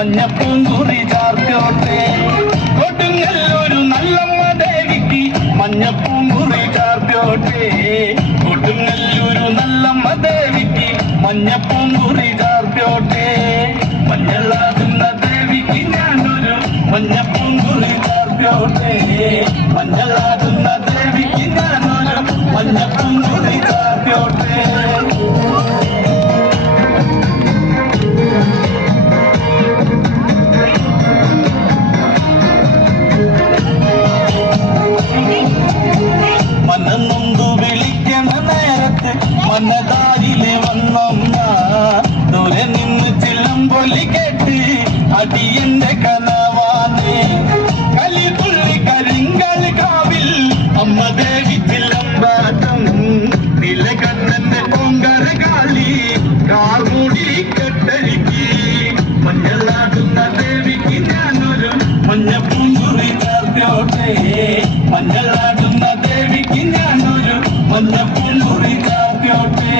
മഞ്ഞപ്പൂങ്കുറി ചാർത്തോട്ടെ. കൊടുങ്ങല്ലൂരു നല്ലമ്മ ദേവിക്ക് മഞ്ഞപ്പൂങ്കുറി ചാർത്തോട്ടെ. കൊടുങ്ങല്ലൂരു നല്ലമ്മ ദേവിക്ക് മഞ്ഞപ്പൂങ്കുറി ചാർത്തോട്ടെ. മഞ്ഞളാകുന്ന ദേവിക്ക് ഞാനൊരു മഞ്ഞപ്പൂങ്കുറി ചാർത്തോട്ടെ. മഞ്ഞളാകുന്ന ദേവിക്ക് ഞാനൊരു മഞ്ഞപ്പൂങ്കുറി ചാർത്തോട്ടെ. മനനൊന്തു വിളിക്കണ നേരത്ത് മനതാരിലെ വന്നമ്മ ദൂരെ നിന്ന് ചിലമ്പൊലി കേട്ട് അടിയന്റെ കനവാണ്. കലിപുള്ളി കരിങ്കളി കാവിൽ അമ്മ ദേവി ചിലമ്പാട്ടം. നിലകണ്ണന്റെ പൊങ്കര കാളി കാർമുടി കെട്ടരിക്ക്. മഞ്ഞളാടുന്ന ദേവിക്ക് ഞാനൊരു മഞ്ഞപ്പൂങ്കുറി ചാർത്തോട്ടെ. മഞ്ഞളാടുന്ന ദേവിക്ക് ഞാനൊരു മഞ്ഞപ്പൂങ്കുറി ചാർത്തോട്ടെ.